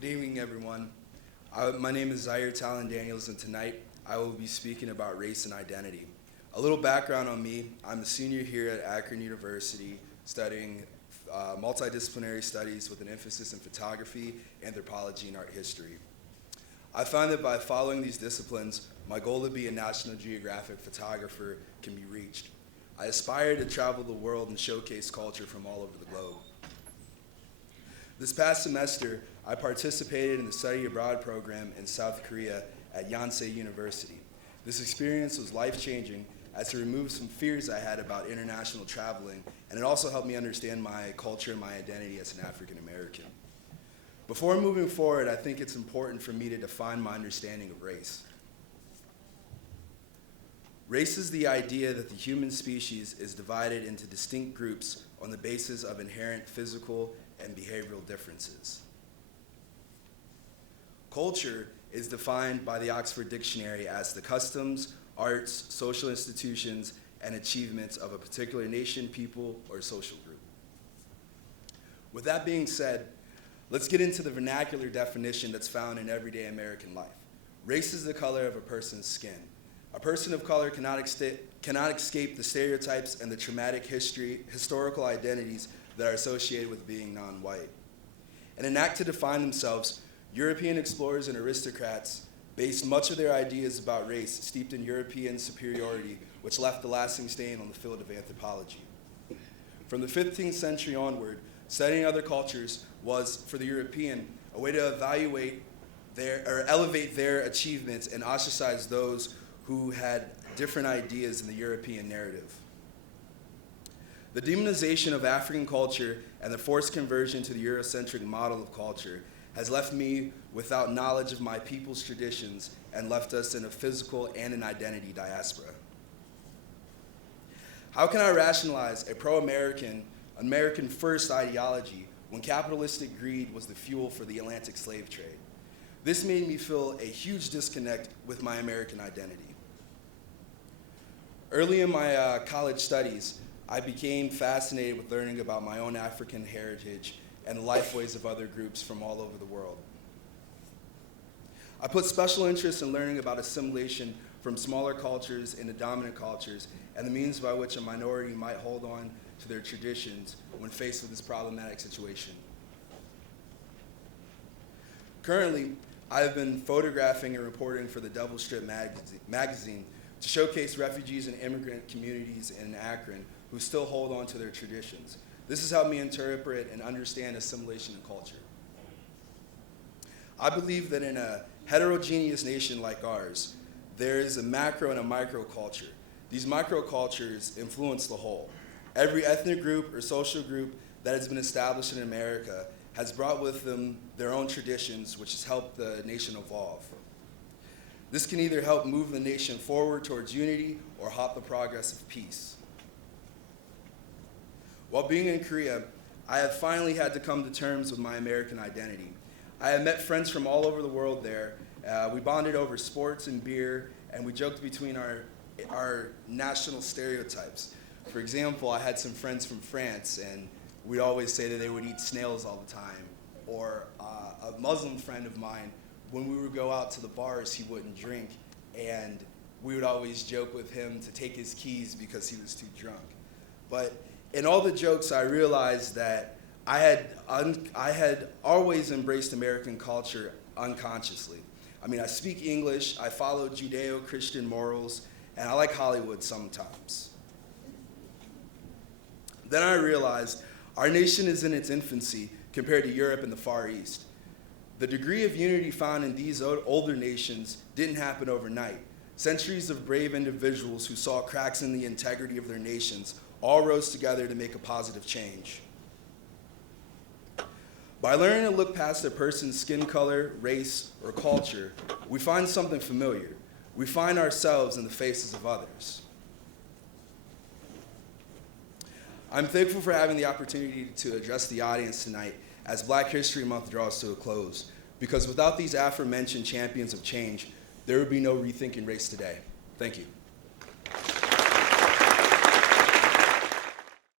Good evening, everyone. My name is Zaïrè Daniels, and tonight I will be speaking about race and identity. A little background on me: I'm a senior here at Akron University, studying multidisciplinary studies with an emphasis in photography, anthropology, and art history. I find that by following these disciplines, my goal to be a National Geographic photographer can be reached. I aspire to travel the world and showcase culture from all over the globe. This past semester, I participated in the study abroad program in South Korea at Yonsei University. This experience was life-changing as it removed some fears I had about international traveling, and it also helped me understand my culture and my identity as an African American. Before moving forward, I think it's important for me to define my understanding of race. Race is the idea that the human species is divided into distinct groups on the basis of inherent physical and behavioral differences. Culture is defined by the Oxford Dictionary as the customs, arts, social institutions, and achievements of a particular nation, people, or social group. With that being said, let's get into the vernacular definition that's found in everyday American life. Race is the color of a person's skin. A person of color cannot escape the stereotypes and the traumatic historical identities that are associated with being non-white. In an act to define themselves, European explorers and aristocrats based much of their ideas about race steeped in European superiority, which left a lasting stain on the field of anthropology. From the 15th century onward, studying other cultures was, for the European, a way to elevate their achievements and ostracize those who had different ideas in the European narrative. The demonization of African culture and the forced conversion to the Eurocentric model of culture has left me without knowledge of my people's traditions and left us in a physical and an identity diaspora. How can I rationalize a pro-American, American-first ideology when capitalistic greed was the fuel for the Atlantic slave trade? This made me feel a huge disconnect with my American identity. Early in my college studies, I became fascinated with learning about my own African heritage and the lifeways of other groups from all over the world. I put special interest in learning about assimilation from smaller cultures into dominant cultures and the means by which a minority might hold on to their traditions when faced with this problematic situation. Currently, I have been photographing and reporting for the Double Strip magazine to showcase refugees and immigrant communities in Akron who still hold on to their traditions. This has helped me interpret and understand assimilation and culture. I believe that in a heterogeneous nation like ours, there is a macro and a micro culture. These microcultures influence the whole. Every ethnic group or social group that has been established in America has brought with them their own traditions, which has helped the nation evolve. This can either help move the nation forward towards unity or halt the progress of peace. While being in Korea, I have finally had to come to terms with my American identity. I have met friends from all over the world there. We bonded over sports and beer, and we joked between our national stereotypes. For example, I had some friends from France, and we'd always say that they would eat snails all the time. Or a Muslim friend of mine, when we would go out to the bars, he wouldn't drink, and we would always joke with him to take his keys because he was too drunk. But in all the jokes, I realized that I had always embraced American culture unconsciously. I mean, I speak English, I follow Judeo-Christian morals, and I like Hollywood sometimes. Then I realized our nation is in its infancy compared to Europe and the Far East. The degree of unity found in these older nations didn't happen overnight. Centuries of brave individuals who saw cracks in the integrity of their nations all rose together to make a positive change. By learning to look past a person's skin color, race, or culture, we find something familiar. We find ourselves in the faces of others. I'm thankful for having the opportunity to address the audience tonight as Black History Month draws to a close, because without these aforementioned champions of change, there would be no rethinking race today. Thank you.